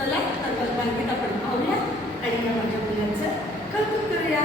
चला तर बँकेत आपण पाहूया आणि या माझ्या मुलांचं कौतुक करूया.